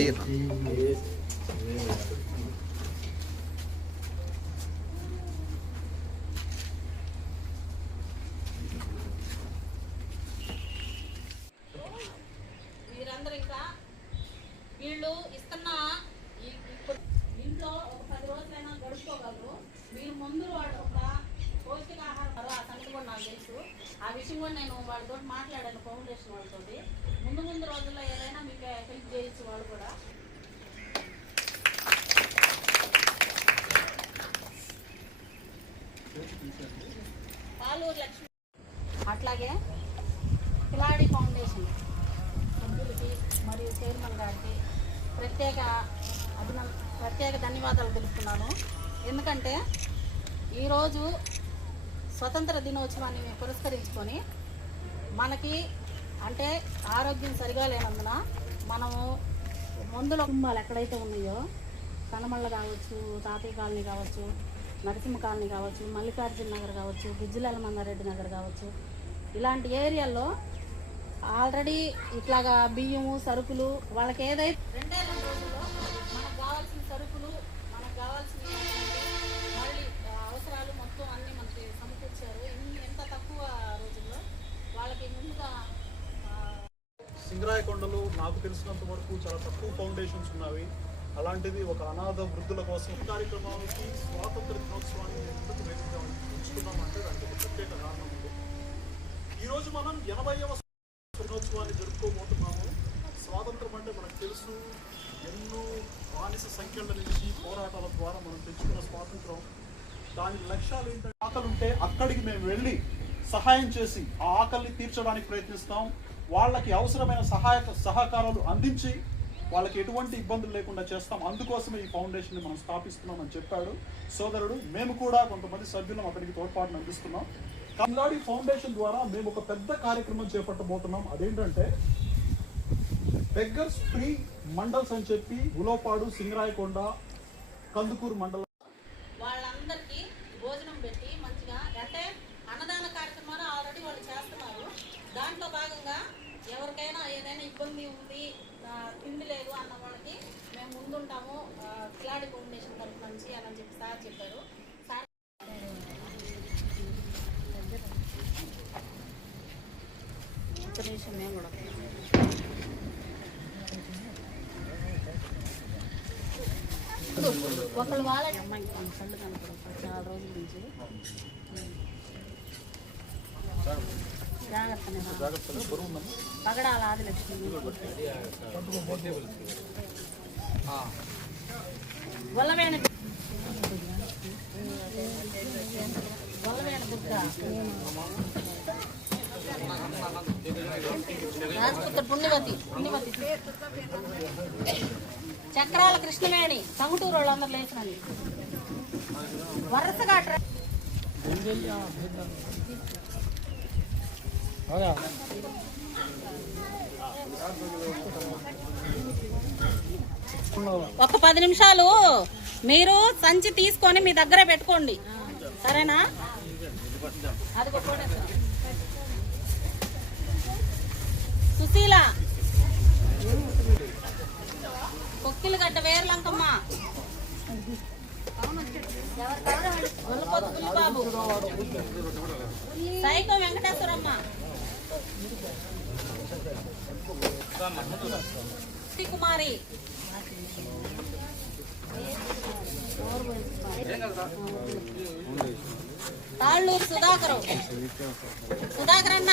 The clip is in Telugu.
మీరందరూ ఇంకా వీళ్ళు ఇస్తున్న ఇంట్లో ఒక 10 రోజులైనా గడుపుకోగలరు. మీరు ముందు వాళ్ళు ఒక పౌష్టికాహారం ఆ సంగతి కూడా నాకు తెలుసు. ఆ విషయం కూడా నేను వాళ్ళతో మాట్లాడాను, ఫౌండేషన్ వాళ్ళతో. ముందు రోజుల్లో ఏదైనా మీకు హెల్ప్ చేయొచ్చు వాళ్ళు కూడా. పాలూరు లక్ష్మి అట్లాగే కిలాడి ఫౌండేషన్ సభ్యులకి మరియు చైర్మన్ గారికి ప్రత్యేక ధన్యవాదాలు తెలుపుతున్నాను. ఎందుకంటే ఈరోజు స్వతంత్ర దినోత్సవాన్ని మేము పురస్కరించుకొని మనకి అంటే ఆరోగ్యం సరిగా లేనందున మనము మందుల కుటుంబాలు ఎక్కడైతే ఉన్నాయో కనమళ్ళ కావచ్చు, తాతయ్య కాలనీ కావచ్చు, నరసింహ కాలనీ కావచ్చు, మల్లికార్జున నగర్ కావచ్చు, గుజ్జిలాల మందారెడ్డి నగర్ కావచ్చు, ఇలాంటి ఏరియాల్లో ఆల్రెడీ ఇట్లాగా బియ్యము సరుకులు వాళ్ళకి ఏదైతే 2 రోజుల్లో మనకు కావాల్సిన సరుకులు, మనకు కావాల్సిన మళ్ళీ అవసరాలు మొత్తం అన్నీ మనకి సమకూర్చారు. ఎంత తక్కువ రోజుల్లో వాళ్ళకి ముందుగా. సింగరాయకొండలో నాకు తెలిసినంత వరకు చాలా తక్కువ ఫౌండేషన్స్ ఉన్నవి. అలాంటిది ఒక అనాథ వృద్ధుల కోసం కార్యక్రమాలకి స్వాతంత్ర దినోత్సవాన్ని ఎందుకు వేదికగా ఉంచుకున్నామంటే దానికి ఒక ప్రత్యేక కారణం ఉంది. ఈరోజు మనం 80వ దినోత్సవాన్ని జరుపుకోబోతున్నాము. స్వాతంత్రం అంటే మనకు తెలుసు, ఎన్నో బానిస సంఖ్యల నుంచి పోరాటాల ద్వారా మనం తెచ్చుకున్న స్వాతంత్రం. దాని లక్ష్యాలు ఏంటంటే ఆకలి ఉంటే అక్కడికి మేము వెళ్ళి సహాయం చేసి ఆ ఆకలిని తీర్చడానికి ప్రయత్నిస్తాం. వాళ్ళకి అవసరమైన సహకారాలు అందించి వాళ్ళకి ఎటువంటి ఇబ్బందులు లేకుండా చేస్తాం. అందుకోసమే ఈ ఫౌండేషన్ని మనం స్థాపిస్తున్నామని చెప్పాడు సోదరుడు. మేము కూడా కొంతమంది సభ్యులం అతనికి తోడ్పాటును అందిస్తున్నాం. కిలాడి ఫౌండేషన్ ద్వారా మేము ఒక పెద్ద కార్యక్రమం చేపట్టబోతున్నాం. అదేంటంటే బెగ్గర్స్ ఫ్రీ మండల్స్ అని చెప్పి ఉలోపాడు, సింగరాయకొండ, కందుకూరు మండలం వాళ్ళందరికీ భోజనం పెట్టి మంచిగా అంటే అన్నదాన కార్యక్రమాలు ఆల్రెడీ వాళ్ళు చేస్తున్నారు. దాంట్లో భాగంగా ఎవరికైనా ఏదైనా ఇబ్బంది ఉంది, తిండి లేదు అన్న వాళ్ళకి మేము ముందుంటాము కిలాడి ఫౌండేషన్ తరఫు నుంచి అని చెప్పి సార్ చెప్పారు. సార్ మేము కూడా ఒకళ్ళు వాళ్ళ అమ్మాయికి కళ్ళు కనపడదు చాలా రోజుల నుంచి. జాగ్రత్త పగడాల ఆదిలక్ష్మి వల్లవేణ దుర్గ రాజపుత్ర పుణ్యవతి చక్రాల కృష్ణవేణి సంగుటూరు వాళ్ళందరూ లేచినండి వరుసగా ఒక 10 నిమిషాలు మీరు సంచి తీసుకొని మీ దగ్గర పెట్టుకోండి, సరేనా? అది సుశీల, కొక్కిలగడ్డ వేర్లంకమ్మ, బాబు, సైకో వెంకటేశ్వరమ్మ, కుమారి, తాళ్ళూరు సుధాకర్ అన్న,